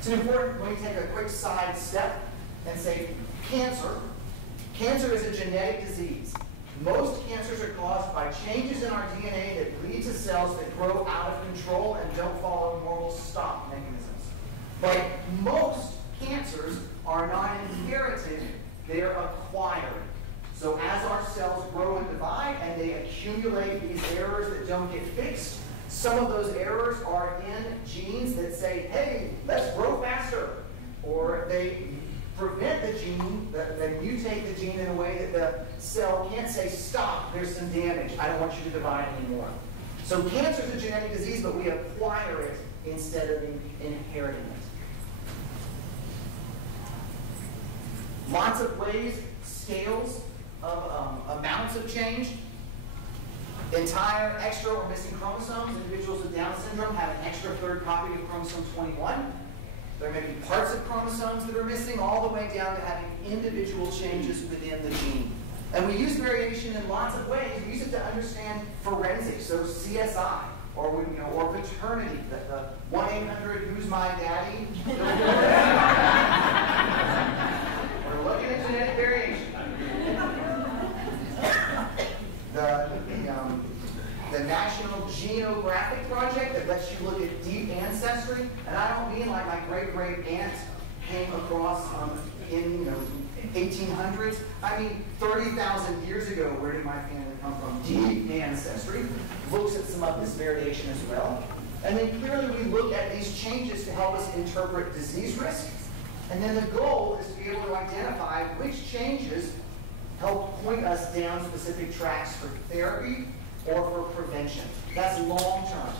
It's important when you take a quick side step and say cancer. Cancer is a genetic disease. Most cancers are caused by changes in our DNA that lead to cells that grow out of control and don't follow normal stop mechanisms. But most cancers are not inherited, they are acquired. So as our cells grow and divide and they accumulate these errors that don't get fixed, some of those errors are in genes that say, hey, let's grow faster. Or they prevent the gene, they mutate the gene in a way that the cell can't say, stop, there's some damage, I don't want you to divide anymore. So cancer is a genetic disease, but we acquire it instead of inheriting it. Lots of ways, scales of amounts of change. Entire extra or missing chromosomes. Individuals with Down syndrome have an extra third copy of chromosome 21. There may be parts of chromosomes that are missing, all the way down to having individual changes within the gene. And we use variation in lots of ways. We use it to understand forensics, so CSI, or or paternity, the 1-800 Who's My Daddy? We're looking at genetic variation. The National Geneographic Project that lets you look at deep ancestry, and I don't mean like my great-great-aunt came across in 1800s. I mean 30,000 years ago, where did my family come from? Deep ancestry looks at some of this variation as well. And then clearly we look at these changes to help us interpret disease risk. And then the goal is to be able to identify which changes help point us down specific tracks for therapy or for prevention. That's long term.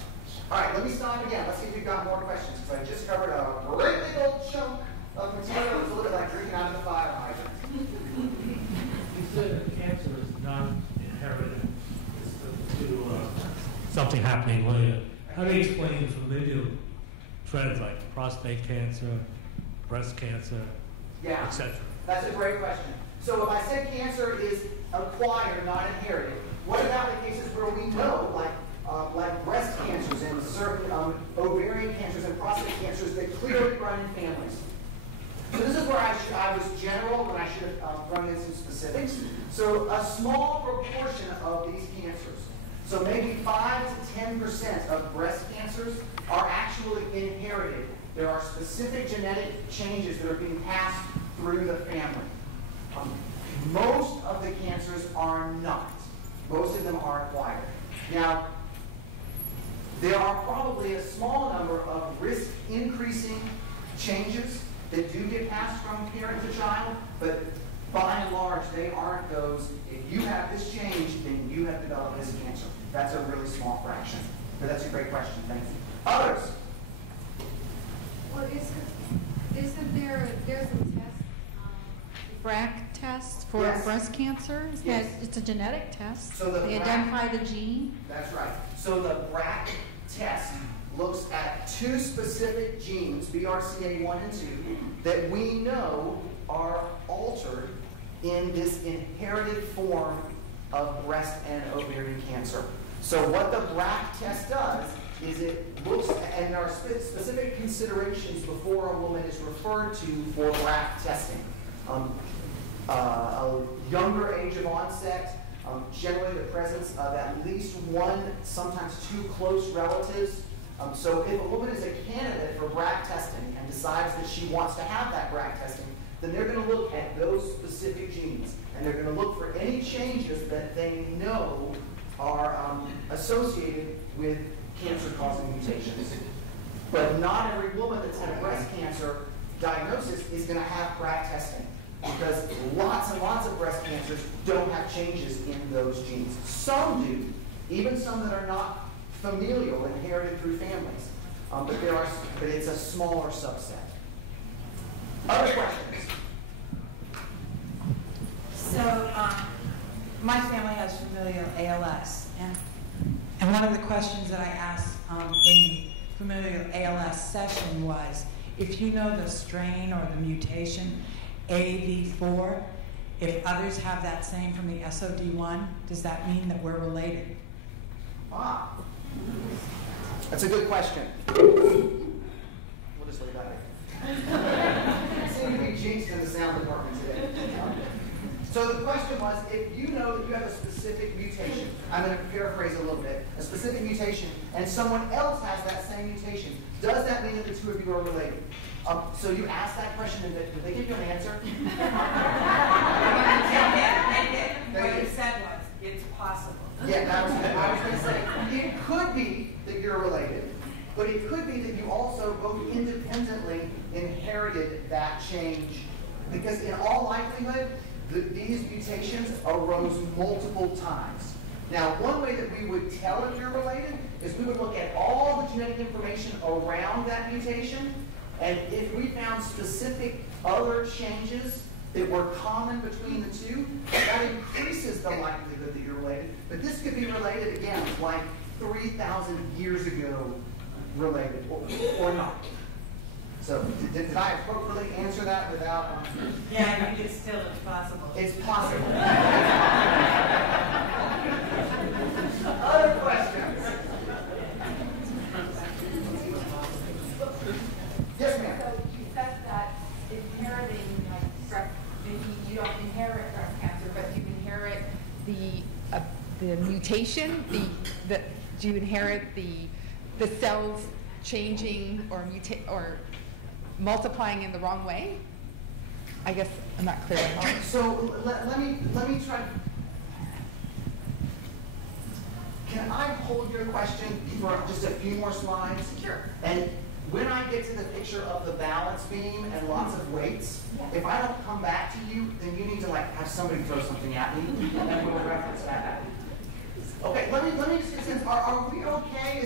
All right, let me stop again. Let's see if we've got more questions, because I just covered a great big old chunk of material. It's a little bit like drinking out of the fire hydrant. You said that cancer is not inherited. It's to something happening later. How do you explain familial trends like prostate cancer, breast cancer, etc.? That's a great question. So if I said cancer is acquired, not inherited, what about the cases where we know, like breast cancers and certain ovarian cancers and prostate cancers that clearly run in families? So this is where I was general, but I should have run in some specifics. So a small proportion of these cancers, so maybe 5 to 10% of breast cancers are actually inherited. There are specific genetic changes that are being passed through the family. Most of the cancers are not. Most of them are acquired. Now, there are probably a small number of risk-increasing changes that do get passed from parent to child, but by and large, they aren't those. If you have this change, then you have developed this cancer. That's a really small fraction. But that's a great question. Thank you. Others? Well, isn't there's a test, BRCA test for breast cancer? Yes. It's a genetic test. So they identify the gene? That's right. So the BRCA test looks at two specific genes, BRCA1 and 2, that we know are altered in this inherited form of breast and ovarian cancer. So what the BRCA test does is it looks at, and there are specific considerations before a woman is referred to for BRCA testing. A younger age of onset, generally the presence of at least one, sometimes two close relatives. So if a woman is a candidate for BRCA testing and decides that she wants to have that BRCA testing, then they're going to look at those specific genes, and they're going to look for any changes that they know are associated with cancer-causing mutations. But not every woman that's had a breast cancer diagnosis is going to have BRCA testing, because lots and lots of breast cancers don't have changes in those genes. Some do, even some that are not familial, inherited through families. But it's a smaller subset. Other questions? So, my family has familial ALS, and one of the questions that I asked in the familial ALS session was, if you know the strain or the mutation, AV4, if others have that same from the SOD1, does that mean that we're related? That's a good question. We'll just leave that here. specific mutation, I'm going to paraphrase a little bit, a specific mutation, and someone else has that same mutation, does that mean that the two of you are related? So you asked that question, and did they give you an answer? What you said was, it's possible. Yeah, I was going to say, it could be that you're related, but it could be that you also both independently inherited that change. Because in all likelihood, these mutations arose multiple times. Now, one way that we would tell if you're related is we would look at all the genetic information around that mutation, and if we found specific other changes that were common between the two, that increases the likelihood that you're related. But this could be related, again, like 3,000 years ago related, or not. So, did I appropriately answer that without... Yeah, you could still, it's possible. It's possible. Other questions? Yes, ma'am. So you said that inheriting, like, you don't inherit breast cancer, but you inherit the mutation. Do you inherit the cells changing or multiplying in the wrong way? I guess I'm not clear. So let me try. Can I hold your question for just a few more slides? Sure. And when I get to the picture of the balance beam and lots of weights, if I don't come back to you, then you need to have somebody throw something at me, and then we'll reference that. Okay, let me just get a sense. Are we okay?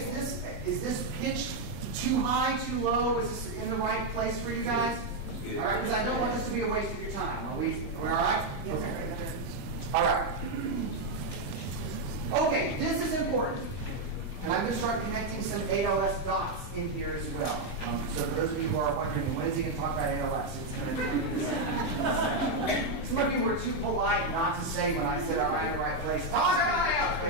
Is this pitched too high, too low? Is this in the right place for you guys? All right, because I don't want this to be a waste of your time. Are we all right? Yes. Okay. All right. Okay, this is important. And I'm going to start connecting some ALS dots in here as well. So for those of you who are wondering, when is he going to talk about ALS? It's going to be some of you were too polite not to say when I said, all right, in the right place, talk about ALS!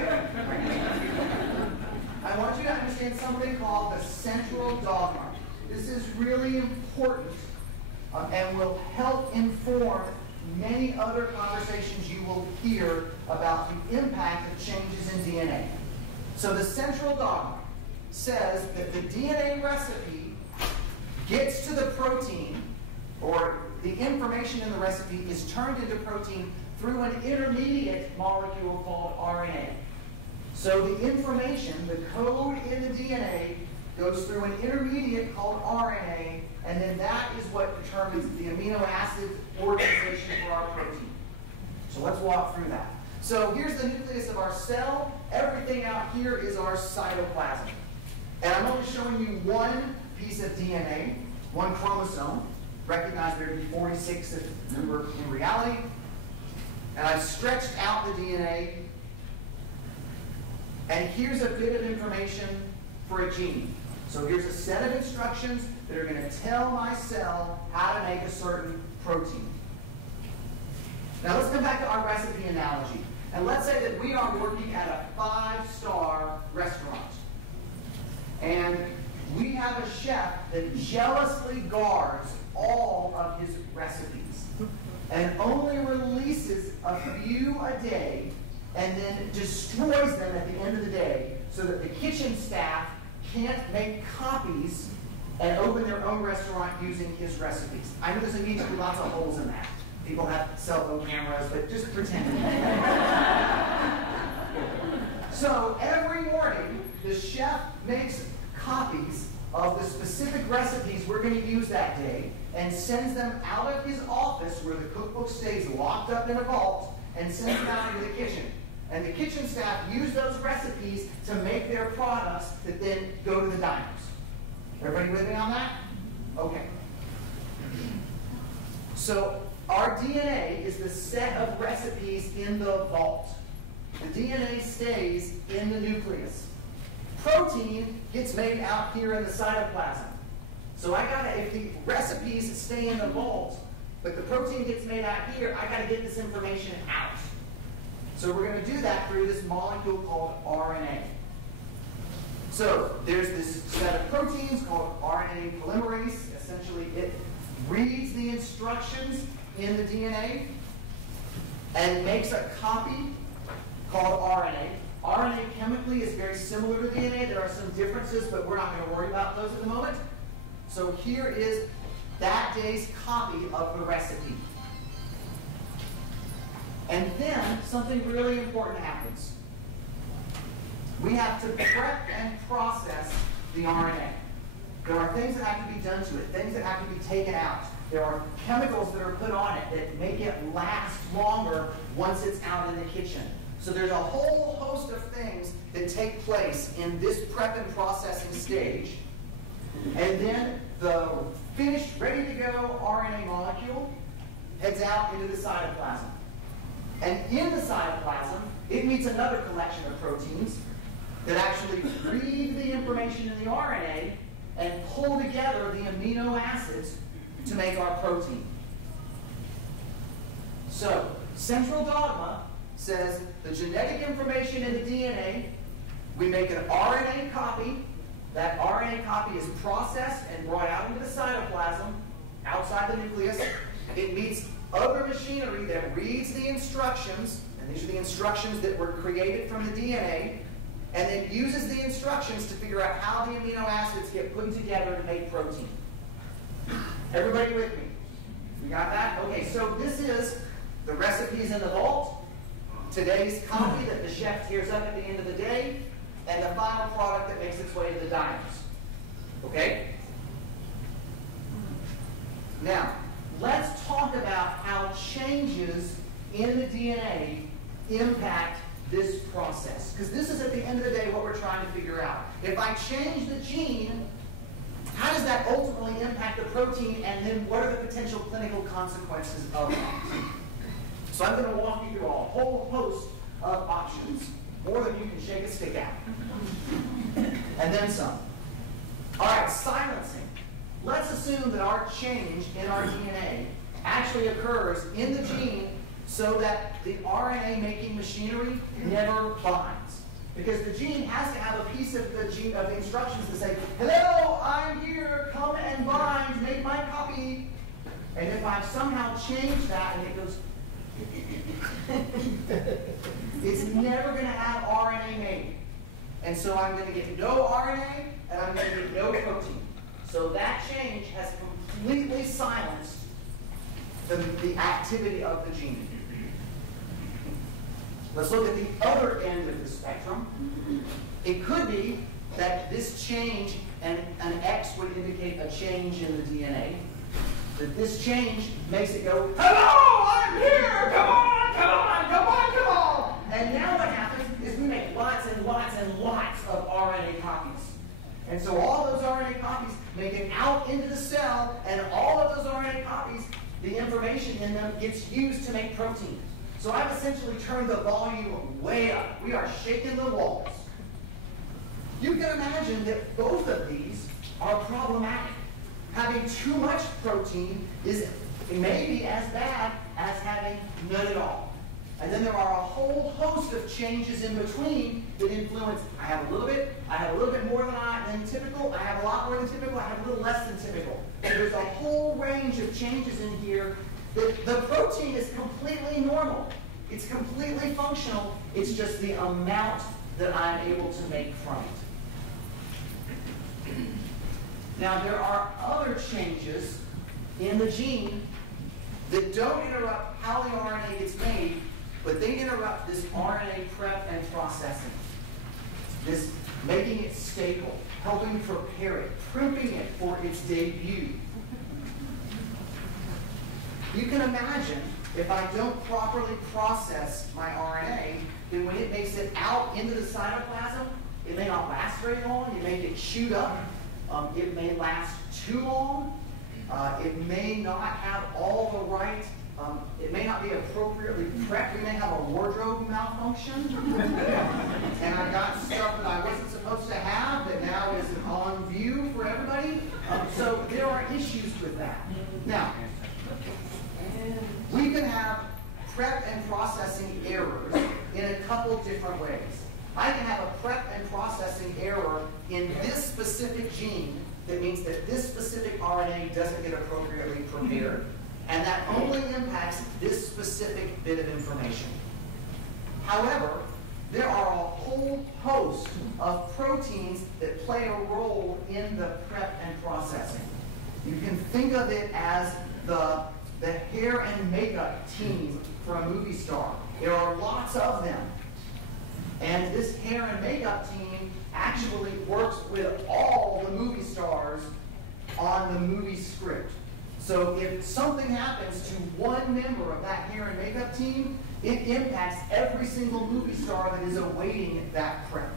I want you to understand something called the central dogma. This is really important and will help inform many other conversations you will hear about the impact of changes in DNA. So the central dogma says that the DNA recipe gets to the protein, or the information in the recipe is turned into protein through an intermediate molecule called RNA. So the information, the code in the DNA, goes through an intermediate called RNA, and then that is what determines the amino acid organization for our protein. So let's walk through that. So here's the nucleus of our cell. Everything out here is our cytoplasm. And I'm only showing you one piece of DNA, one chromosome. Recognize there to be 46 in reality. And I've stretched out the DNA. And here's a bit of information for a gene. So here's a set of instructions that are going to tell my cell how to make a certain protein. Now let's come back to our recipe analogy. And let's say that we are working at a 5-star restaurant. And we have a chef that jealously guards all of his recipes and only releases a few a day and then destroys them at the end of the day so that the kitchen staff can't make copies and open their own restaurant using his recipes. I know there's immediately lots of holes in that. People have cell phone cameras, but just pretend. So every morning, the chef makes copies of the specific recipes we're going to use that day and sends them out of his office where the cookbook stays locked up in a vault and sends them out into the kitchen. And the kitchen staff use those recipes to make their products that then go to the diners. Everybody with me on that? Okay. So our DNA is the set of recipes in the vault. The DNA stays in the nucleus. Protein gets made out here in the cytoplasm. So if the recipes stay in the vault, but the protein gets made out here, I got to get this information out. So we're going to do that through this molecule called RNA. So there's this set of proteins called RNA polymerase. Essentially, it reads the instructions in the DNA and makes a copy called RNA. RNA chemically is very similar to DNA. There are some differences, but we're not going to worry about those at the moment. So here is that day's copy of the recipe. And then something really important happens. We have to prep and process the RNA. There are things that have to be done to it, things that have to be taken out. There are chemicals that are put on it that make it last longer once it's out in the kitchen. So there's a whole host of things that take place in this prep and processing stage. And then the finished, ready to go RNA molecule heads out into the cytoplasm. And in the cytoplasm, it meets another collection of proteins that actually read the information in the RNA and pull together the amino acids to make our protein. So, central dogma says the genetic information in the DNA, we make an RNA copy. That RNA copy is processed and brought out into the cytoplasm, outside the nucleus. It meets other machinery that reads the instructions, and these are the instructions that were created from the DNA, and then uses the instructions to figure out how the amino acids get put together to make protein. Everybody with me? We got that? Okay, so this is the recipes in the vault, today's copy that the chef tears up at the end of the day, and the final product that makes its way to the diners. Okay? Now, let's talk about how changes in the DNA impact this process. Because this is, at the end of the day, what we're trying to figure out. If I change the gene, how does that ultimately impact the protein, and then what are the potential clinical consequences of that? So I'm going to walk you through a whole host of options, more than you can shake a stick at. And then some. All right, silencing. Let's assume that our change in our DNA actually occurs in the gene so that the RNA making machinery never binds. Because the gene has to have a piece of the gene of the instructions to say, hello, I'm here, come and bind, make my copy. And if I've somehow changed that and it goes, it's never going to have RNA made. And so I'm going to get no RNA and I'm going to get no protein. So that change has completely silenced the activity of the gene. Let's look at the other end of the spectrum. It could be that this change, and an X would indicate a change in the DNA, that this change makes it go, hello, I'm here, come on, come on, come on, come on. And now what happens is we make lots and lots and lots of RNA copies. And so all those RNA copies make it out into the cell, and all of those RNA copies, the information in them gets used to make protein. So I've essentially turned the volume way up. We are shaking the walls. You can imagine that both of these are problematic. Having too much protein is maybe as bad as having none at all. And then there are a whole host of changes in between that influence. I have a little bit more than typical, I have a lot more than typical, I have a little less than typical. And there's a whole range of changes in here. The protein is completely normal. It's completely functional. It's just the amount that I'm able to make from it. Now, there are other changes in the gene that don't interrupt how the RNA gets made, but they interrupt this RNA prep and processing. This making it stable, helping prepare it, prepping it for its debut. You can imagine if I don't properly process my RNA, then when it makes it out into the cytoplasm, it may not last very long. It may get chewed up. It may last too long. It may not have all the right, it may not be appropriately prepped. We may have a wardrobe malfunction. And I got stuff that I wasn't supposed to have that now is on view for everybody. So there are issues with that. Now, we can have prep and processing errors in a couple different ways. I can have a prep and processing error in this specific gene that means that this specific RNA doesn't get appropriately prepared, and that only impacts this specific bit of information. However, there are a whole host of proteins that play a role in the prep and processing. You can think of it as the hair and makeup team for a movie star. There are lots of them. And this hair and makeup team actually works with all the movie stars on the movie script. So if something happens to one member of that hair and makeup team, it impacts every single movie star that is awaiting that prep.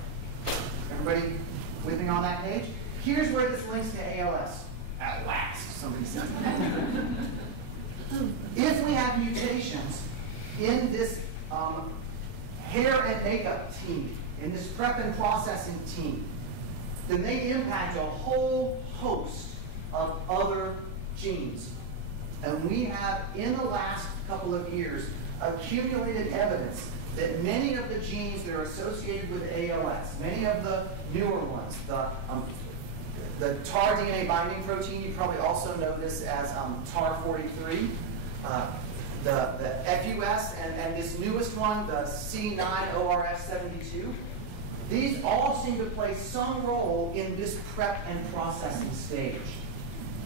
Everybody with me on that page? Here's where this links to ALS. At last, somebody said. If we have mutations in this hair and makeup team, in this prep and processing team, then they impact a whole host of other genes. And we have, in the last couple of years, accumulated evidence that many of the genes that are associated with ALS, many of the newer ones, the TAR DNA binding protein, you probably also know this as TAR43, the FUS, and this newest one, the C9ORF72, these all seem to play some role in this prep and processing stage.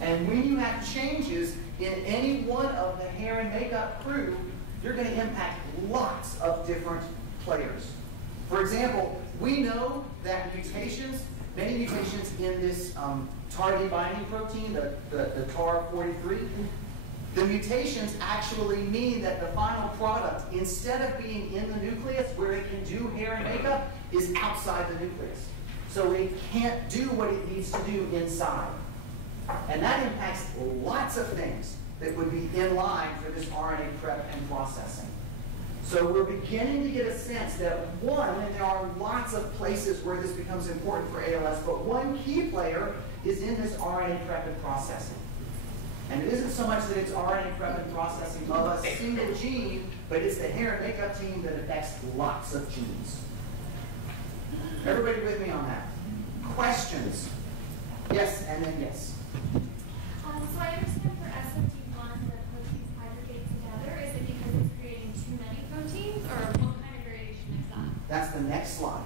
And when you have changes in any one of the hair and makeup crew, you're going to impact lots of different players. For example, we know that mutations, many mutations in this TAR binding protein, the TAR43, the mutations actually mean that the final product, instead of being in the nucleus where it can do hair and makeup, is outside the nucleus. So it can't do what it needs to do inside. And that impacts lots of things that would be in line for this RNA prep and processing. So we're beginning to get a sense that one, and there are lots of places where this becomes important for ALS, but one key player is in this RNA prep and processing. And it isn't so much that it's RNA prep and processing of a single gene, but it's the hair and makeup team that affects lots of genes. Everybody with me on that? Questions? Yes, and then yes. So I understand for SOD1 the proteins aggregate together. Is it because it's creating too many proteins, or what kind of variation is that? That's the next slide.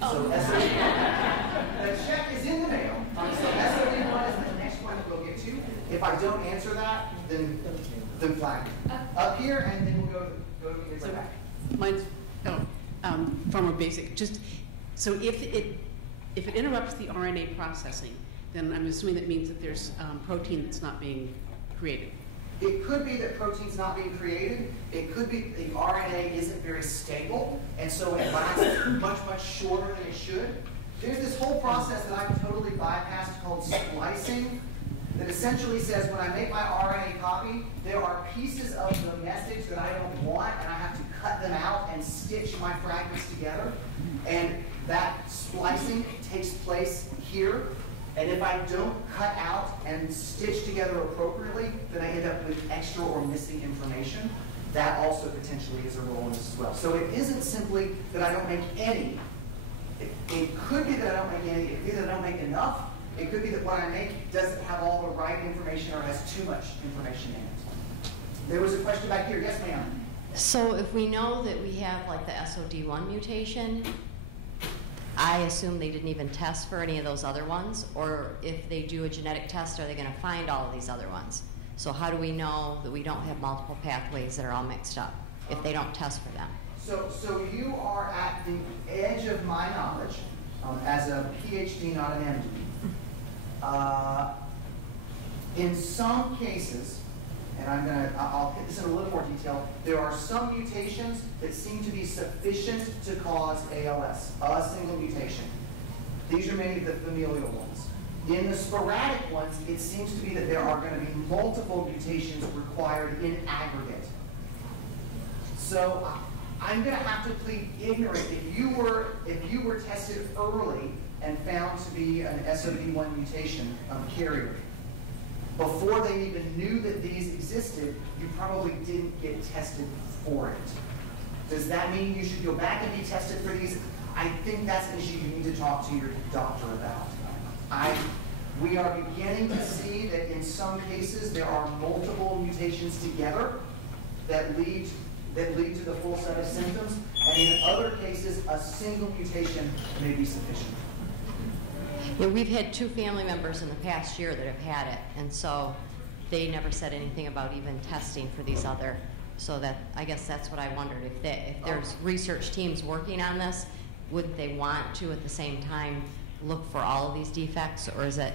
Oh. So SOD1, the check is in the mail. So SOD1 is the next one that we'll get to. If I don't answer that, then flag me. Up here, and then we'll go to the back. Mine's far more basic. Just so if it interrupts the RNA processing, then I'm assuming that means that there's protein that's not being created. It could be that protein's not being created. It could be the RNA isn't very stable, and so it lasts much, much shorter than it should. There's this whole process that I've totally bypassed called splicing that essentially says when I make my RNA copy, there are pieces of the message that I don't want, and I have to cut them out and stitch my fragments together. And that splicing takes place here. And if I don't cut out and stitch together appropriately, then I end up with extra or missing information. That also potentially is a role in this as well. So it isn't simply that I don't make any. It could be that I don't make any. It could be that I don't make enough. It could be that what I make doesn't have all the right information or has too much information in it. There was a question back here. Yes, ma'am. So if we know that we have like the SOD1 mutation, I assume they didn't even test for any of those other ones, or if they do a genetic test, are they going to find all of these other ones? So how do we know that we don't have multiple pathways that are all mixed up if they don't test for them? So you are at the edge of my knowledge as a PhD, not an MD. In some cases, and I'll hit this in a little more detail, there are some mutations that seem to be sufficient to cause ALS, a single mutation. These are many of the familial ones. In the sporadic ones, it seems to be that there are going to be multiple mutations required in aggregate. So I'm going to have to plead ignorant. If you were tested early and found to be an SOD1 mutation carrier, before they even knew that these existed, you probably didn't get tested for it. Does that mean you should go back and be tested for these? I think that's an issue you need to talk to your doctor about. We are beginning to see that in some cases there are multiple mutations together that lead that lead to the full set of symptoms, and in other cases, a single mutation may be sufficient. Yeah, we've had 2 family members in the past year that have had it, and so they never said anything about even testing for these other. So that, I guess that's what I wondered, if there's research teams working on this, would they want to at the same time look for all of these defects, or is it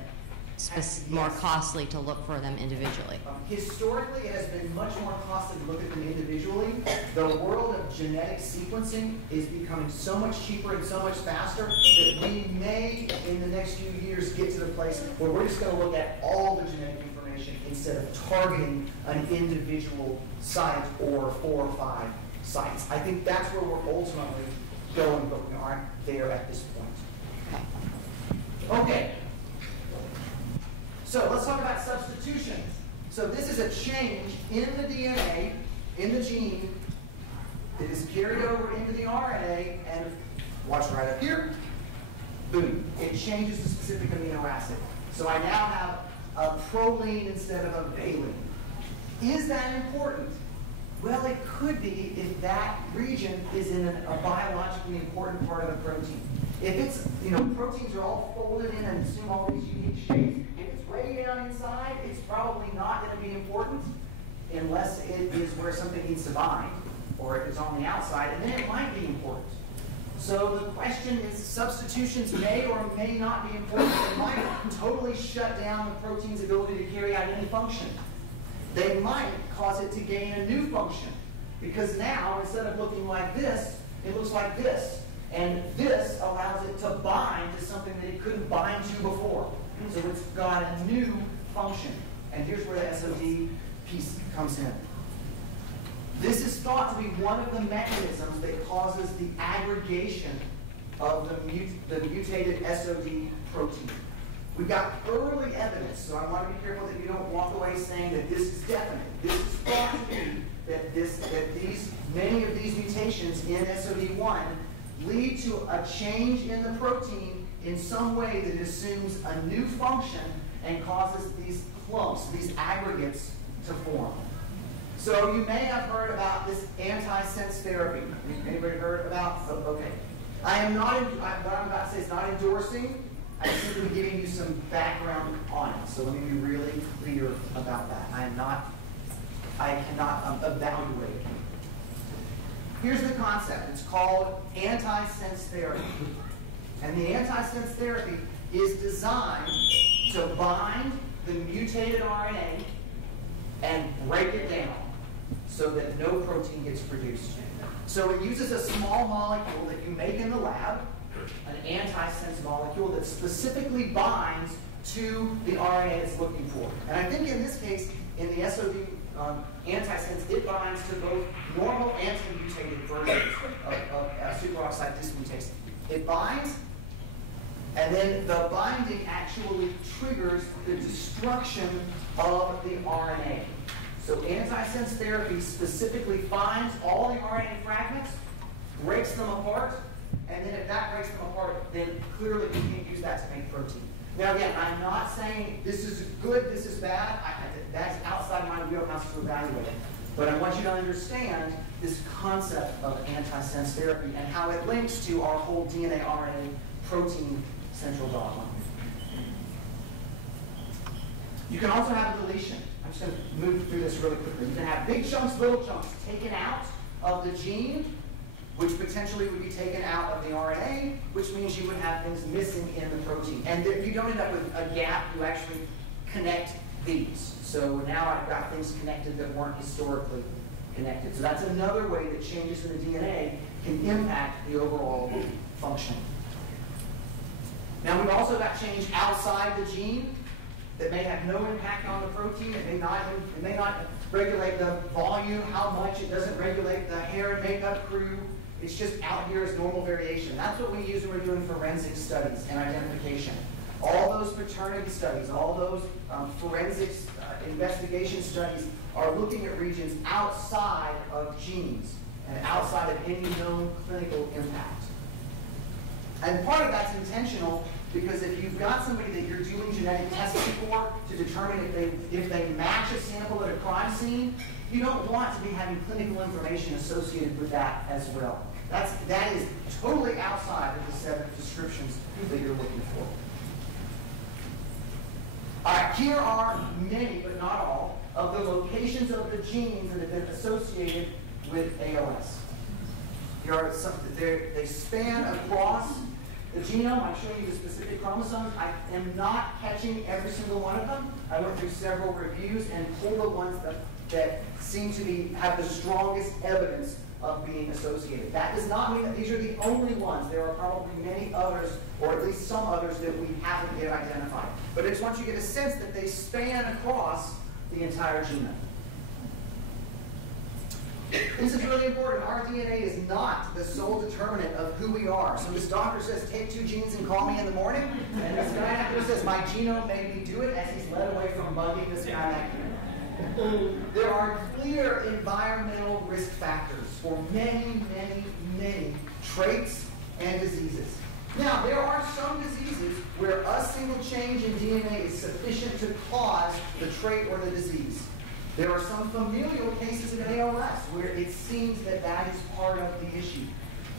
more costly to look for them individually? Historically, it has been much more costly to look at them individually. The world of genetic sequencing is becoming so much cheaper and so much faster that we may, in the next few years, get to the place where we're just going to look at all the genetic information instead of targeting an individual site or 4 or 5 sites. I think that's where we're ultimately going, but we aren't there at this point. Okay. So let's talk about substitution. So this is a change in the DNA, in the gene, that is carried over into the RNA, and watch right up here, boom, it changes the specific amino acid. So I now have a proline instead of a valine. Is that important? Well, it could be if that region is in a biologically important part of the protein. If it's, proteins are all folded in and assume all these unique shapes, if it's way down inside, it's probably not going to be important unless it is where something needs to bind, or if it's on the outside, and then it might be important. So the question is, substitutions may or may not be important. They might totally shut down the protein's ability to carry out any function. They might cause it to gain a new function, because now, instead of looking like this, it looks like this. And this allows it to bind to something that it couldn't bind to before. So it's got a new function. And here's where the SOD piece comes in. This is thought to be one of the mechanisms that causes the aggregation of the mutated SOD protein. We've got early evidence, so I want to be careful that you don't walk away saying that this is definite. This is thought to be that many of these mutations in SOD1 lead to a change in the protein in some way that assumes a new function and causes these clumps, these aggregates, to form. So you may have heard about this antisense therapy. Anybody heard about? Okay. I am not, what I'm about to say is not endorsing. I'm simply giving you some background on it. So let me be really clear about that. I cannot evaluate it. Here's the concept. It's called antisense therapy. And the antisense therapy is designed to bind the mutated RNA and break it down so that no protein gets produced. So it uses a small molecule that you make in the lab, an antisense molecule that specifically binds to the RNA it's looking for. And I think in this case, in the SOD antisense, it binds to both normal and to mutated versions of superoxide dismutase. It binds, and then the binding actually triggers the destruction of the RNA. So antisense therapy specifically finds all the RNA fragments, breaks them apart, and then if that breaks them apart, then clearly you can't use that to make protein. Now again, I'm not saying this is good, this is bad. That's outside my wheelhouse to evaluate it. But I want you to understand this concept of antisense therapy and how it links to our whole DNA, RNA, protein central dogma. You can also have a deletion. I'm just going to move through this really quickly. You can have big chunks, little chunks taken out of the gene, which potentially would be taken out of the RNA, which means you would have things missing in the protein. And you don't end up with a gap, you actually connect these. So now I've got things connected that weren't historically connected. So that's another way that changes in the DNA can impact the overall function. Now we've also got change outside the gene that may have no impact on the protein. It may not regulate the volume, how much. It doesn't regulate the hair and makeup crew. It's just out here as normal variation. That's what we use when we're doing forensic studies and identification. All those paternity studies, all those forensics investigation studies are looking at regions outside of genes and outside of any known clinical impact. And part of that's intentional Because if you've got somebody that you're doing genetic testing for to determine if they match a sample at a crime scene, you don't want to be having clinical information associated with that as well. That is totally outside of the set of descriptions that you're looking for. All right, here are many, but not all, of the locations of the genes that have been associated with ALS. Here are some, they span across the genome. I'm showing you the specific chromosomes. I am not catching every single one of them. I went through several reviews and pulled the ones that seem to have the strongest evidence of being associated. That does not mean that these are the only ones. There are probably many others, or at least some others, that we haven't yet identified. But I just want you to get a sense that they span across the entire genome. This is really important. Our DNA is not the sole determinant of who we are. So this doctor says, take 2 genes and call me in the morning. And this guy out there says, my genome made me do it, as he's led away from bugging this guy back here. There are clear environmental risk factors for many, many, many traits and diseases. Now, there are some diseases where a single change in DNA is sufficient to cause the trait or the disease. There are some familial cases of ALS where it seems that that is part of the issue.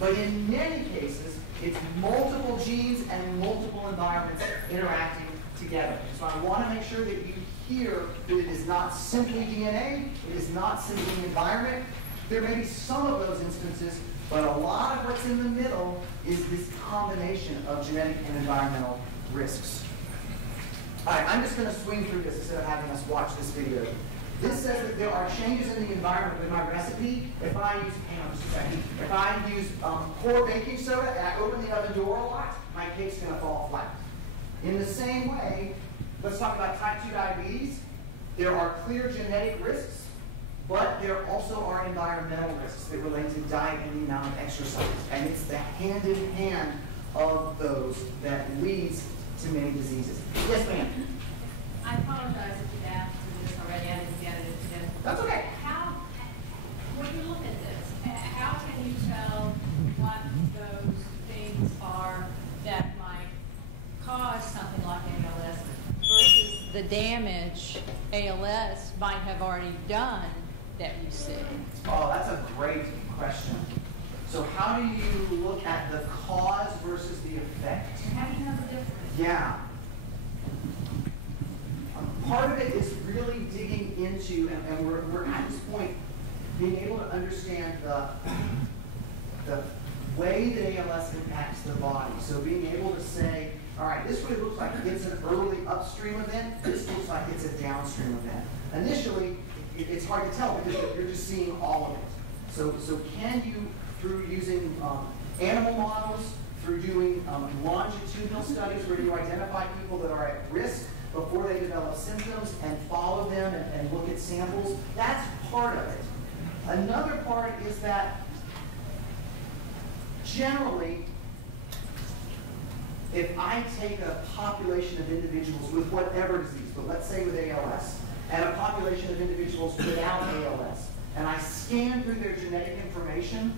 But in many cases, it's multiple genes and multiple environments interacting together. So I want to make sure that you hear that it is not simply DNA, it is not simply environment. There may be some of those instances, but a lot of what's in the middle is this combination of genetic and environmental risks. All right, I'm just going to swing through this instead of having us watch this video. This says that there are changes in the environment with my recipe. If I use, hang on just a second, if I use poor baking soda and I open the oven door a lot, my cake's going to fall flat. In the same way, let's talk about type 2 diabetes. There are clear genetic risks, but there also are environmental risks that relate to diet and the amount of exercise. And it's the hand-in-hand of those that leads to many diseases. Yes, ma'am? I apologize if you've asked this already. I didn't get it today. That's okay. When you look at this, how can you tell what those things are that might cause something like ALS versus the damage ALS might have already done that you see? Oh, that's a great question. So how do you look at the cause versus the effect? And how do you know the difference? Yeah. Part of it is really digging into, and we're at this point, being able to understand the way that ALS impacts the body. So being able to say, all right, this really looks like it's an early upstream event. This looks like it's a downstream event. Initially, it's hard to tell because you're just seeing all of it. So can you, through using animal models, through doing longitudinal studies where you identify people that are at risk before they develop symptoms and follow them and look at samples, that's part of it. Another part is that generally, if I take a population of individuals with whatever disease, but let's say with ALS, and a population of individuals without ALS, and I scan through their genetic information,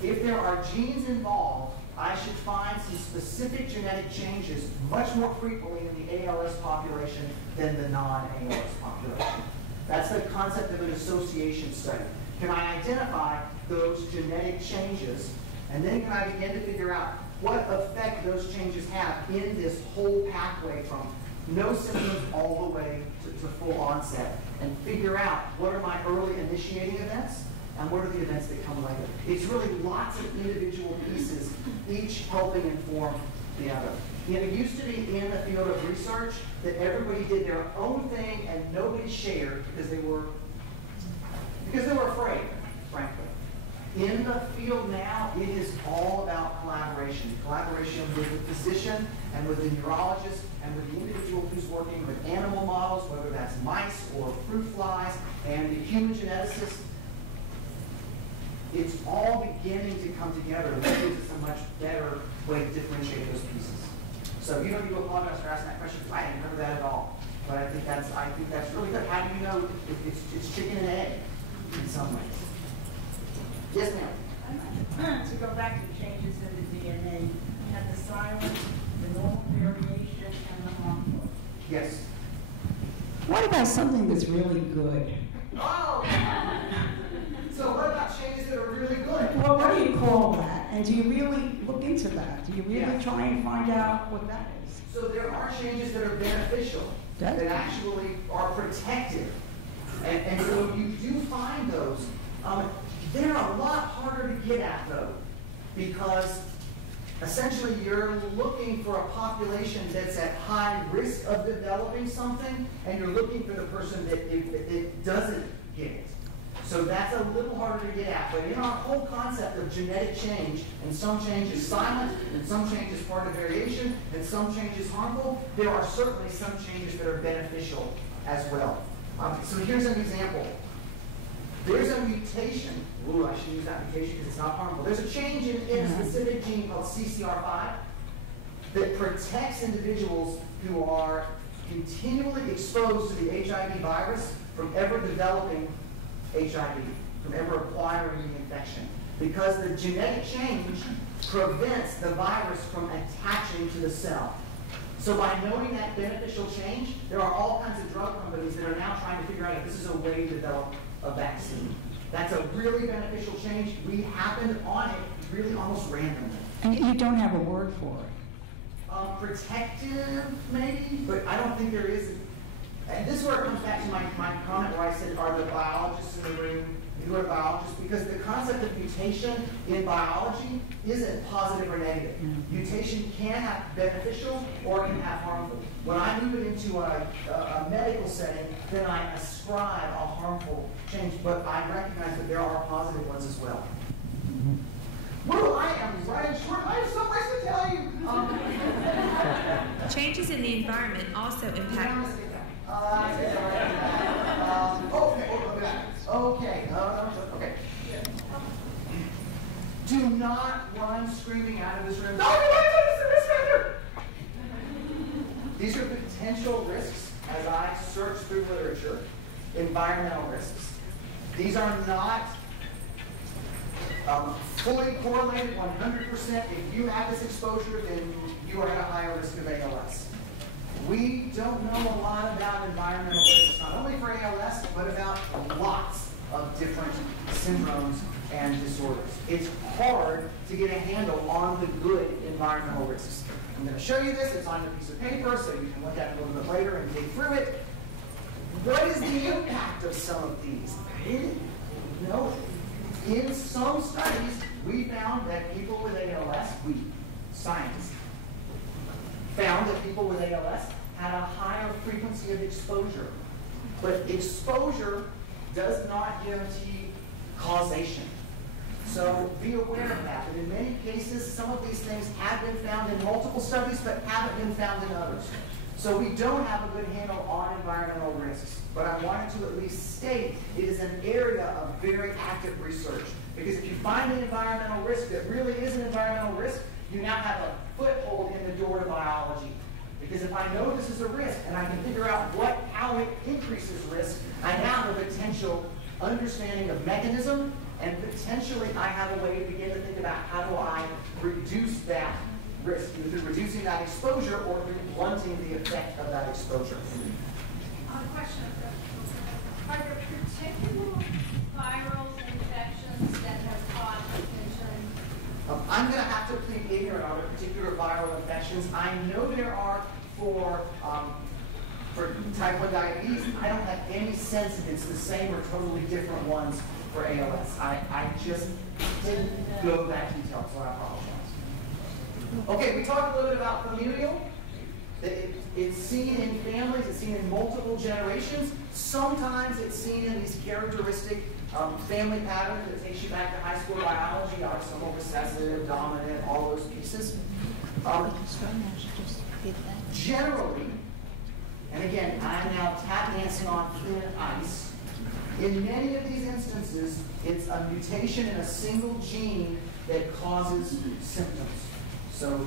if there are genes involved, I should find some specific genetic changes much more frequently in the ALS population than the non-ALS population. That's the concept of an association study. Can I identify those genetic changes, and then can I begin to figure out what effect those changes have in this whole pathway from no symptoms all the way to full onset, and figure out what are my early initiating events, and what are the events that come later. It's really lots of individual pieces, each helping inform the other. It used to be in the field of research that everybody did their own thing and nobody shared because they were afraid, frankly. In the field now, it is all about collaboration. Collaboration with the physician and with the neurologist and with the individual who's working with animal models, whether that's mice or fruit flies, and the human geneticist. It's all beginning to come together, and that gives us a much better way to differentiate those pieces. So you don't need to apologize for asking that question, because I didn't remember that at all. But I think that's really good. How do you know if it's chicken and egg in some ways? Yes, ma'am. To go back to changes in the DNA, you have the silent, the the normal variation and the harmful. Yes. What about something that's really good? Oh! So what about changes that are really good? Well, what do you call that? And do you really look into that? Do you really Yeah. try and find out what that is? So there are changes that are beneficial, that actually are protective. And so you do find those. They're a lot harder to get at, though, because essentially you're looking for a population that's at high risk of developing something, and you're looking for the person that it doesn't get it. So that's a little harder to get at. But in our whole concept of genetic change, and some change is silent, and some change is part of variation, and some change is harmful, there are certainly some changes that are beneficial as well. So here's an example. There's a mutation. Ooh, I should use that mutation because it's not harmful. There's a change in a specific gene called CCR5 that protects individuals who are continually exposed to the HIV virus from ever developing HIV, from ever acquiring the infection. Because the genetic change prevents the virus from attaching to the cell. So by knowing that beneficial change, there are all kinds of drug companies that are now trying to figure out if this is a way to develop a vaccine. That's a really beneficial change. We happened on it really almost randomly. And you don't have a word for it. Protective, maybe, but I don't think there is. And this is where it comes back to my comment where I said, are the biologists in the room who are biologists? Because the concept of mutation in biology isn't positive or negative. Mutation can have beneficial or can have harmful. When I move it into a medical setting, then I ascribe a harmful change, but I recognize that there are positive ones as well. Well, I am running short. I have so much to tell you. Changes in the environment also impact. Okay. Do not run screaming out of this room. These are potential risks as I search through literature, environmental risks. These are not fully correlated 100%. If you have this exposure, then you are at a higher risk of ALS. We don't know a lot about environmental risks, not only for ALS, but about lots of different syndromes and disorders. It's hard to get a handle on the good environmental risks. I'm going to show you this. It's on a piece of paper, so you can look at it a little bit later and dig through it. What is the impact of some of these? In some studies, we found that people with ALS, scientists, found that people with ALS had a higher frequency of exposure. But exposure does not guarantee causation. So be aware of that. And in many cases, some of these things have been found in multiple studies, but haven't been found in others. So we don't have a good handle on environmental risks. But I wanted to at least state it is an area of very active research. Because if you find an environmental risk that really is an environmental risk, you now have a foothold in the door to biology. Because if I know this is a risk and I can figure out how it increases risk, I now have a potential understanding of mechanism, and potentially I have a way to begin to think about how do I reduce that risk, either through reducing that exposure or through blunting the effect of that exposure. Question. Are there particular viral infections that have caused mutation? I'm going to have to plead ignorant on the particular viral infections. I know there are for type 1 diabetes. I don't have any sense if it's the same or totally different ones for ALS. I just didn't go that detailed, so I apologize. Okay, we talked a little bit about familial. It's seen in families, it's seen in multiple generations. Sometimes it's seen in these characteristic family patterns that takes you back to high school biology, autosomal recessive, dominant, all those pieces. Generally, and again, I'm now tap dancing on thin ice, in many of these instances, it's a mutation in a single gene that causes symptoms. So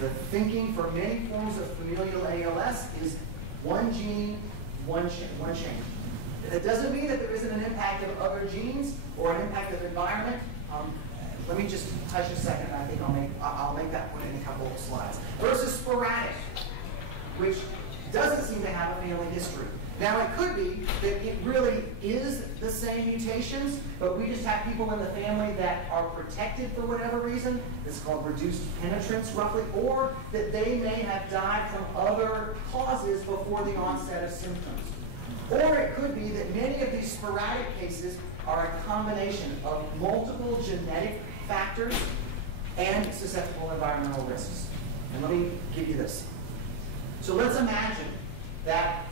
the thinking for many forms of familial ALS is one gene, one change. That doesn't mean that there isn't an impact of other genes or an impact of environment. let me just touch a second. I think I'll make that point in a couple of slides. Versus sporadic, which doesn't seem to have a family history. Now, it could be that it really is the same mutations, but we just have people in the family that are protected for whatever reason. This is called reduced penetrance, roughly, or that they may have died from other causes before the onset of symptoms. Or it could be that many of these sporadic cases are a combination of multiple genetic factors and susceptible environmental risks. And let me give you this. So let's imagine that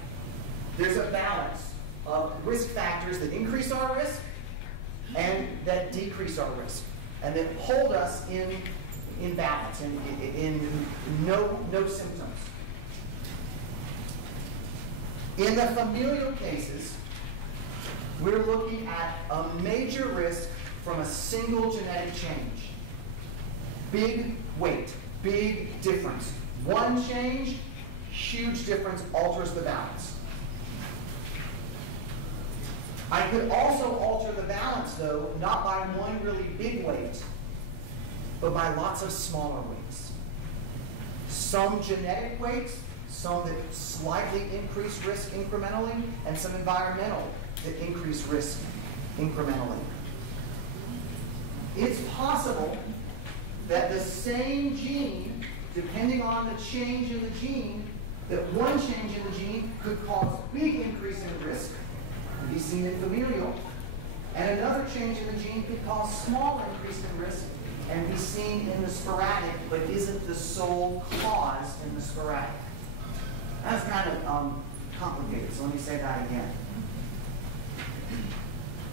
there's a balance of risk factors that increase our risk and that decrease our risk, and that hold us in balance, in no symptoms. In the familial cases, we're looking at a major risk from a single genetic change. Big weight, big difference. One change, huge difference, alters the balance. I could also alter the balance, though, not by one really big weight, but by lots of smaller weights. Some genetic weights, some that slightly increase risk incrementally, and some environmental that increase risk incrementally. It's possible that the same gene, depending on the change in the gene, that one change in the gene could cause big increase in risk, to be seen in familial, and another change in the gene could cause small increase in risk and be seen in the sporadic, but isn't the sole cause in the sporadic. That's kind of complicated, so let me say that again.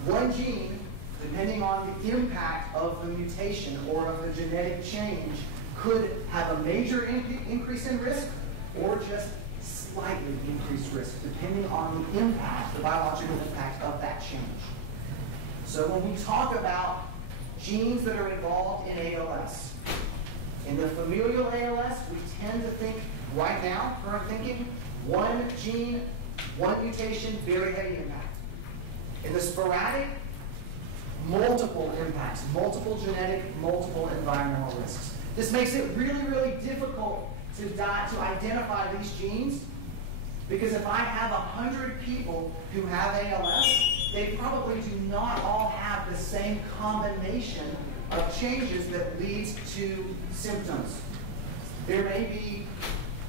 One gene, depending on the impact of the mutation or of the genetic change, could have a major increase in risk or just slightly increased risk, depending on the impact, the biological impact of that change. So when we talk about genes that are involved in ALS, in the familial ALS, we tend to think right now, current thinking, one gene, one mutation, very heavy impact. In the sporadic, multiple impacts, multiple genetic, multiple environmental risks. This makes it really, really difficult to identify these genes, because if I have 100 people who have ALS, they probably do not all have the same combination of changes that leads to symptoms. There may be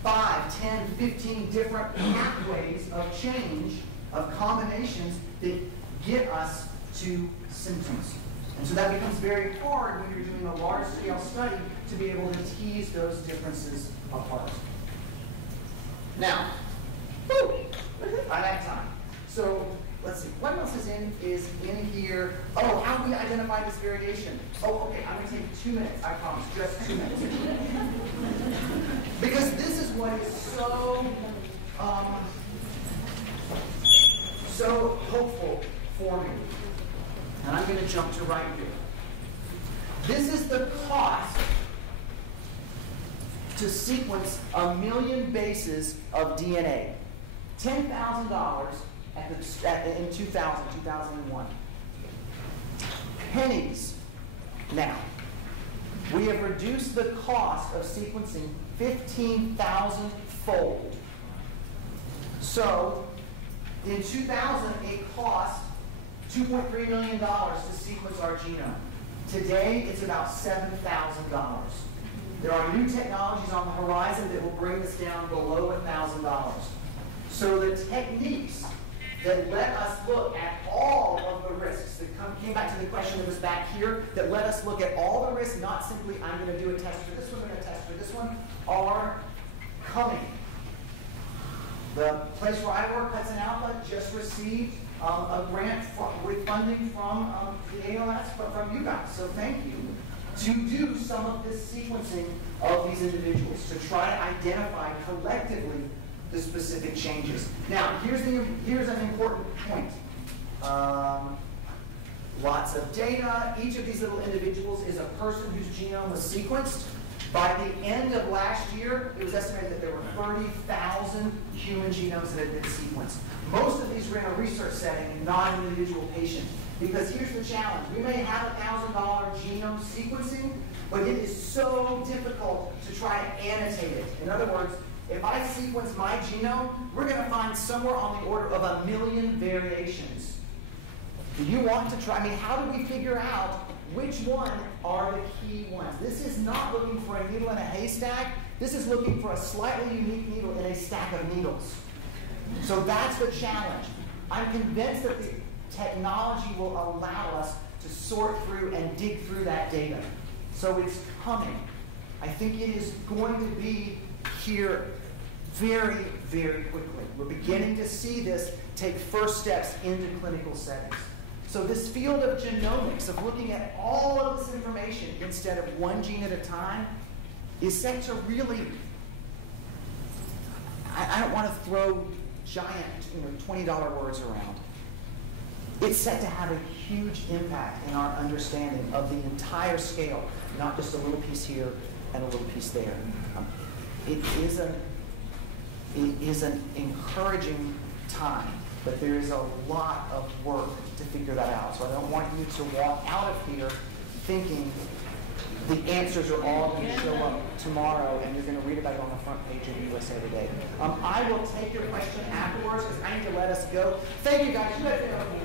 5, 10, 15 different pathways of change, of combinations that get us to symptoms. And so that becomes very hard when you're doing a large-scale study to be able to tease those differences apart. Now, I'm at time. So let's see. What else is in here? Oh, how do we identify this variation? Oh, okay. I'm going to take 2 minutes. I promise. Just 2 minutes. Because this is what is so hopeful for me. And I'm going to jump to right here. This is the cost to sequence 1 million bases of DNA. $10,000 in 2001. Pennies now. We have reduced the cost of sequencing 15,000-fold. So, in 2000, it cost $2.3 million to sequence our genome. Today, it's about $7,000. There are new technologies on the horizon that will bring this down below $1,000. So the techniques that let us look at all of the risks, that came back to the question that was back here, that let us look at all the risks, not simply I'm going to do a test for this one, I'm going to test for this one, are coming. The place where I work, Hudson Alpha, just received a grant with funding from the ALS, but from you guys, so thank you, to do some of this sequencing of these individuals, to try to identify collectively the specific changes. Now, here's an important point. Lots of data. Each of these little individuals is a person whose genome was sequenced. By the end of last year, it was estimated that there were 30,000 human genomes that had been sequenced. Most of these these were in a research setting, not an individual patient. Because here's the challenge. We may have $1,000 genome sequencing, but it is so difficult to try to annotate it. In other words, if I sequence my genome, we're going to find somewhere on the order of 1 million variations. Do you want to try? I mean, how do we figure out which one are the key ones? This is not looking for a needle in a haystack. This is looking for a slightly unique needle in a stack of needles. So that's the challenge. I'm convinced that the technology will allow us to sort through and dig through that data. So it's coming. I think it is going to be here very, very quickly. We're beginning to see this take first steps into clinical settings. So this field of genomics, of looking at all of this information instead of one gene at a time, is set to really, I don't want to throw giant, $20 words around. It's set to have a huge impact in our understanding of the entire scale, not just a little piece here and a little piece there. It is an encouraging time, but there is a lot of work to figure that out. So I don't want you to walk out of here thinking the answers are all going to show up tomorrow and you're going to read about it on the front page of USA Today. I will take your question afterwards because I need to let us go. Thank you guys. You guys